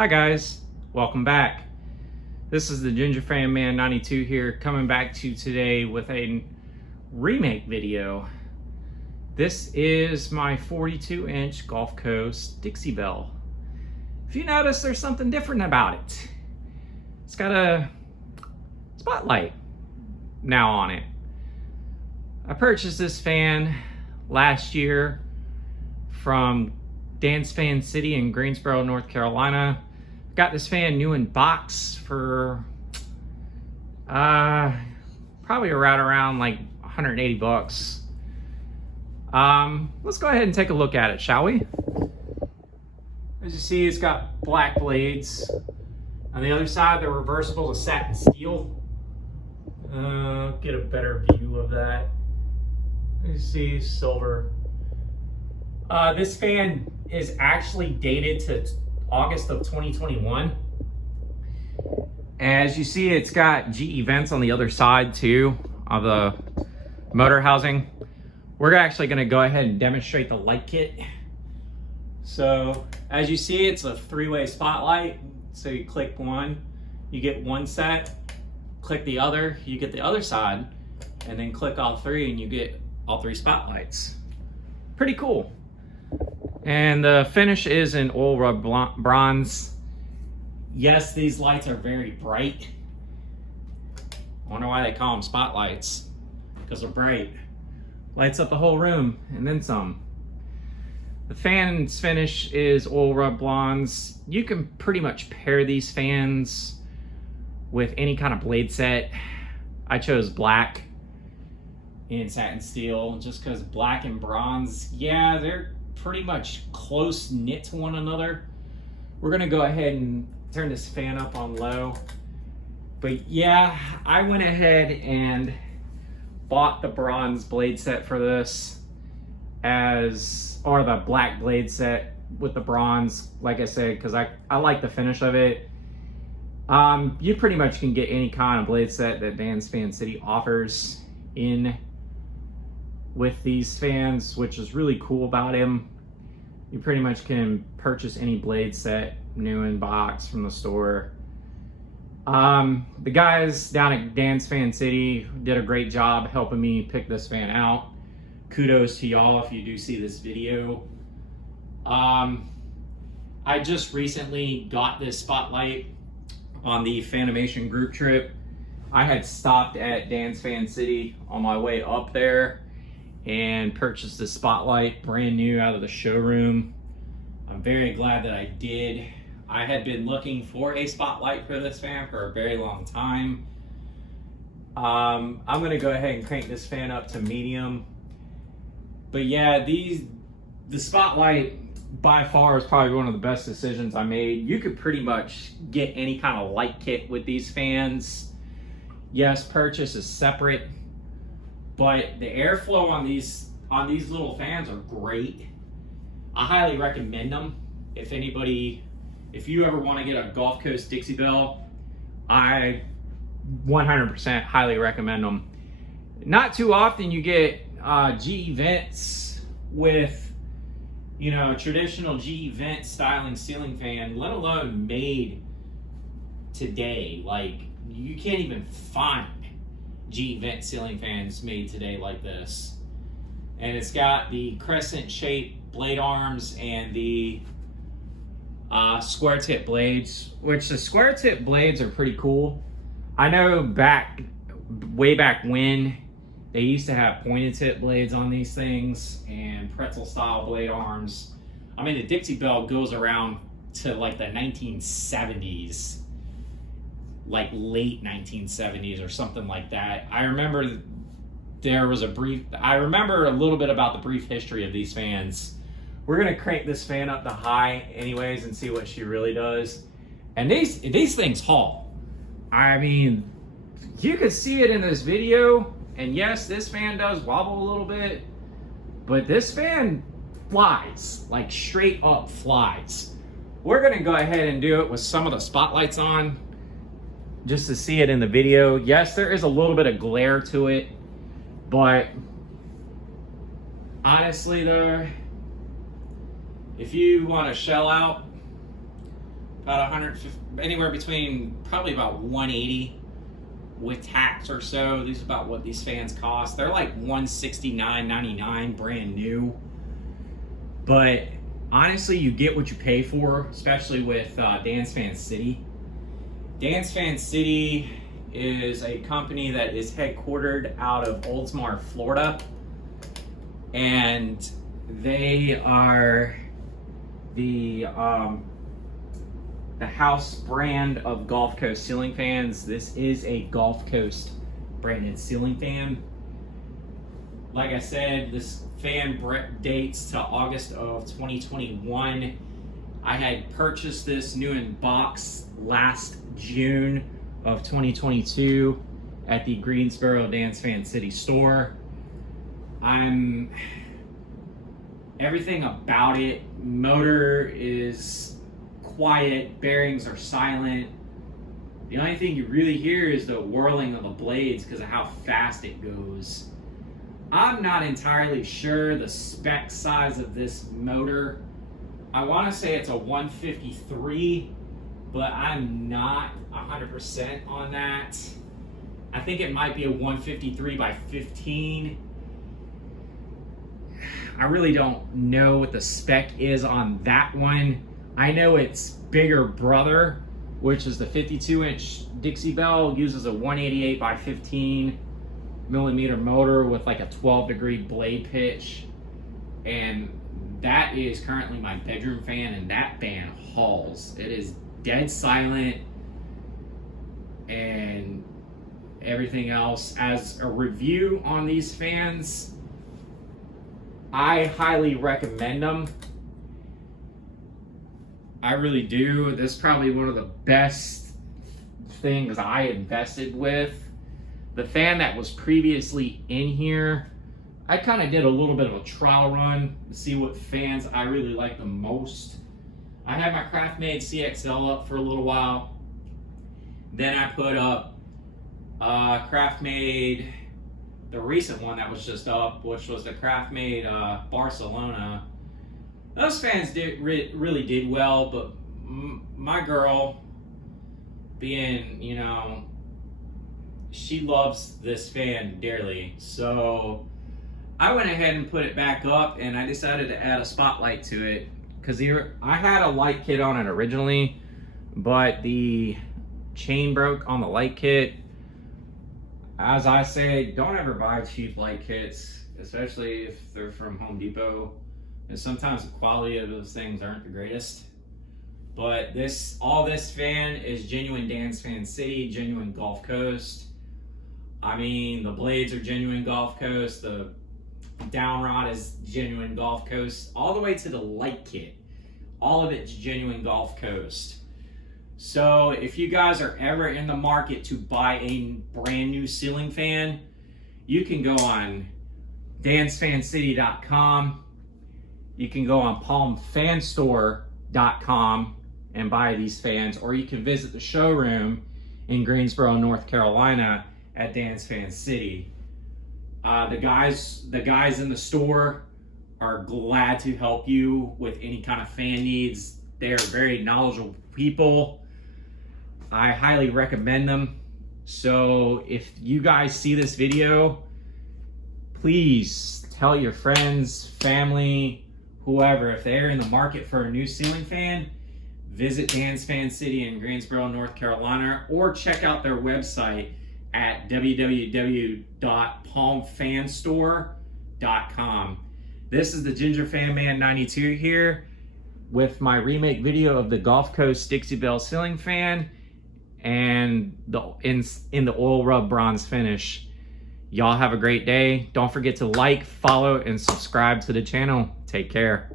Hi guys, welcome back. This is the Ginger Fan Man 92 here, coming back to you today with a remake video. This is my 42-inch Gulf Coast Dixie Belle. If you notice, there's something different about it. It's got a spotlight now on it. I purchased this fan last year from Dance Fan City in Greensboro, North Carolina. Got this fan new in box for probably around like 180 bucks. Let's go ahead and take a look at it, shall we? As you see, it's got black blades. On the other side, they're reversible to satin steel. Get a better view of that. You see silver. This fan is actually dated to August of 2021. As you see, it's got GE vents on the other side too of the motor housing. We're actually going to go ahead and demonstrate the light kit. So as you see, it's a three-way spotlight. So you click one, you get one set, click the other, you get the other side, and then click all three and you get all three spotlights. Pretty cool. And the finish is in oil rub bronze. Yes, these lights are very bright. I wonder why they call them spotlights. Because they're bright. Lights up the whole room and then some. The fan's finish is oil rub bronze. You can pretty much pair these fans with any kind of blade set. I chose black and satin steel just because black and bronze, yeah, they're pretty much close knit to one another. We're gonna go ahead and turn this fan up on low. But yeah, I went ahead and bought the bronze blade set for this or the black blade set with the bronze, like I said, because I like the finish of it. You pretty much can get any kind of blade set that Dance Fan City offers in with these fans, which is really cool about him. You pretty much can purchase any blade set new in box from the store. The guys down at Dance Fan City did a great job helping me pick this fan out. Kudos to y'all if you do see this video. I just recently got this spotlight on the Fanimation group trip. I had stopped at Dance Fan City on my way up there and purchased the spotlight brand new out of the showroom. I'm very glad that I did. I had been looking for a spotlight for this fan for a very long time. I'm gonna go ahead and crank this fan up to medium. But yeah, the spotlight by far is probably one of the best decisions I made. You could pretty much get any kind of light kit with these fans. Yes, purchase is separate, but the airflow on these little fans are great. I highly recommend them. If you ever want to get a Gulf Coast Dixie Belle, I 100% highly recommend them. Not too often you get GE vents with, you know, traditional GE vent styling ceiling fan, let alone made today. Like, you can't even find GE vent ceiling fans made today like this. And it's got the crescent shaped blade arms and the square tip blades, which the square tip blades are pretty cool. I know way back when they used to have pointed tip blades on these things and pretzel style blade arms. I mean, the Dixie Belle goes around to like the 1970s, like late 1970s or something like that. I remember a little bit about the brief history of these fans. We're gonna crank this fan up to high anyways and see what she really does. And these things haul. I mean, you could see it in this video, and yes, this fan does wobble a little bit, but this fan flies, like straight up flies. We're gonna go ahead and do it with some of the spotlights on, just to see it in the video. Yes, there is a little bit of glare to it, but honestly though, if you want to shell out about 150, anywhere between probably about 180 with tax or so. These are about what these fans cost. They're like $169.99 brand new. But honestly, you get what you pay for, especially with Dance Fan City. Dance Fan City is a company that is headquartered out of Oldsmar, Florida. And they are the house brand of Gulf Coast ceiling fans. This is a Gulf Coast branded ceiling fan. Like I said, this fan dates to August of 2021. I had purchased this new in box last June of 2022 at the Greensboro Dance Fan City store. Everything about it, motor is quiet, bearings are silent. The only thing you really hear is the whirling of the blades because of how fast it goes. I'm not entirely sure the spec size of this motor. I want to say it's a 153, but I'm not 100% on that. I think it might be a 153 by 15. I really don't know what the spec is on that one. I know its bigger brother, which is the 52-inch Dixie Belle, uses a 188 by 15 millimeter motor with like a 12-degree blade pitch. And that is currently my bedroom fan, and that fan hauls. It is dead silent and everything else. As a review on these fans, I highly recommend them. I really do. This is probably one of the best things I invested with. The fan that was previously in here, I kind of did a little bit of a trial run to see what fans I really like the most. I had my Craftmade CXL up for a little while. Then I put up Craftmade, the recent one that was just up, which was the Craftmade Barcelona. Those fans really did well, but my girl, being, you know, she loves this fan dearly. So I went ahead and put it back up, and I decided to add a spotlight to it because I had a light kit on it originally, but the chain broke on the light kit. As I say, don't ever buy cheap light kits, especially if they're from Home Depot. And sometimes the quality of those things aren't the greatest. But all this fan is genuine Dance Fan City, genuine Gulf Coast. I mean, the blades are genuine Gulf Coast. The down rod is genuine Gulf Coast. All the way to the light kit. All of it's genuine Gulf Coast. So if you guys are ever in the market to buy a brand new ceiling fan, you can go on dancefancity.com. You can go on palmfanstore.com and buy these fans, or you can visit the showroom in Greensboro, North Carolina at Dance Fan City. The guys in the store are glad to help you with any kind of fan needs. They are very knowledgeable people. I highly recommend them. So if you guys see this video, please tell your friends, family, whoever, if they're in the market for a new ceiling fan, visit Dance Fan City in Greensboro, North Carolina, or check out their website at www.palmfanstore.com. This is the Ginger Fan Man 92 here with my remake video of the Gulf Coast Dixie Belle ceiling fan and in the oil rub bronze finish. Y'all have a great day. Don't forget to like, follow, and subscribe to the channel. Take care.